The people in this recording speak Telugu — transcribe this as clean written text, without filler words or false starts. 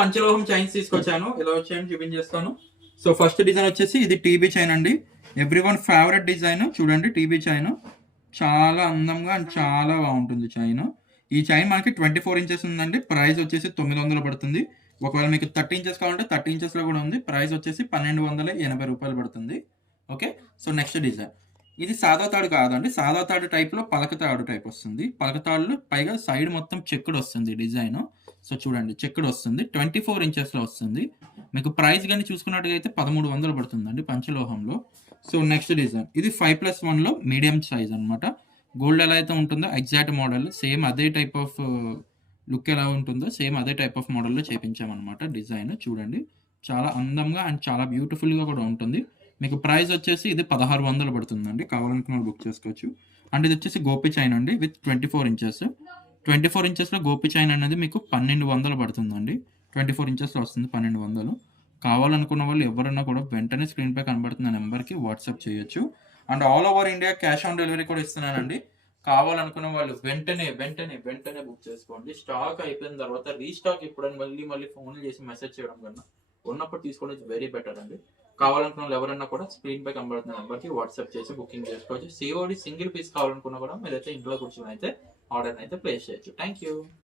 పంచలోహం చైన్స్ తీసుకొచ్చాను, ఎలా వచ్చాయని చూపించేస్తాను. సో ఫస్ట్ డిజైన్ వచ్చేసి ఇది టీబీ చైన్ అండి. ఎవ్రీ వన్ ఫేవరెట్ డిజైన్ చూడండి. టీబీ చైన్ చాలా అందంగా అండ్ చాలా బాగుంటుంది చైన్. ఈ చైన్ మనకి 24 ఇంచెస్ ఉందండి. ప్రైస్ వచ్చేసి 900 పడుతుంది. ఒకవేళ మీకు 30 ఇంచెస్ కావాలంటే 30 ఇంచెస్ లో కూడా ఉంది. ప్రైస్ వచ్చేసి 1280 రూపాయలు పడుతుంది. ఓకే, సో నెక్స్ట్ డిజైన్ ఇది సాదా తాడు కాదండి. సాదా తాడు టైప్ లో పలక తాడు టైప్ వస్తుంది. పలక తాడులో పైగా సైడ్ మొత్తం చెక్కుడు వస్తుంది డిజైన్. సో చూడండి, చెక్కుడు వస్తుంది. 24 ఇంచెస్ లో వస్తుంది. మీకు ప్రైస్ కానీ చూసుకున్నట్టుగా 1300 పడుతుందండి పంచలోహంలో. సో నెక్స్ట్ డిజైన్ ఇది 5+1 లో మీడియం సైజ్ అనమాట. గోల్డ్ ఎలా అయితే ఉంటుందో ఎగ్జాక్ట్ మోడల్ సేమ్ అదే టైప్ ఆఫ్ లుక్ ఎలా ఉంటుందో సేమ్ అదే టైప్ ఆఫ్ మోడల్లో చేపించామన్నమాట. డిజైన్ చూడండి, చాలా అందంగా అండ్ చాలా బ్యూటిఫుల్గా కూడా ఉంటుంది. మీకు ప్రైస్ వచ్చేసి ఇది 1600 పడుతుందండి. కావాలనుకున్న బుక్ చేసుకోవచ్చు. అండ్ ఇది వచ్చేసి గోపి చైన్ అండి విత్ 24 ఇంచెస్. 24 ఇంచెస్లో గోపి చైన్ అనేది మీకు 1200 పడుతుందండి. 24 ఇంచెస్లో వస్తుంది 1200. కావాలనుకున్న వాళ్ళు ఎవరన్నా కూడా వెంటనే స్క్రీన్ పై కనబడుతున్న నెంబర్కి వాట్సాప్ చేయొచ్చు. And all over India cash on delivery కూడా ఇస్తున్నానండి. కావాలనుకున్న వాళ్ళు వెంటనే వెంటనే వెంటనే బుక్ చేసుకోండి. స్టాక్ అయిపోయిన తర్వాత రీస్టాక్ ఎప్పుడని మళ్ళీ మళ్ళీ ఫోన్ చేసి మెసేజ్ చేయడం కన్నా ఉన్నప్పుడు తీసుకోవడం వెరీ బెటర్ అండి. కావాలనుకున్న వాళ్ళు ఎవరైనా కూడా స్క్రీన్ పై కనబడుతున్న నెంబర్కి వాట్సాప్ చేసి బుకింగ్ చేసుకోవచ్చు. సిఓడి సింగిల్ పీస్ కావాలనుకున్నా కూడా మీరైతే ఇంట్లో కూర్చొని అయితే ఆర్డర్ అయితే ప్లేస్ చేయొచ్చు. Thank you.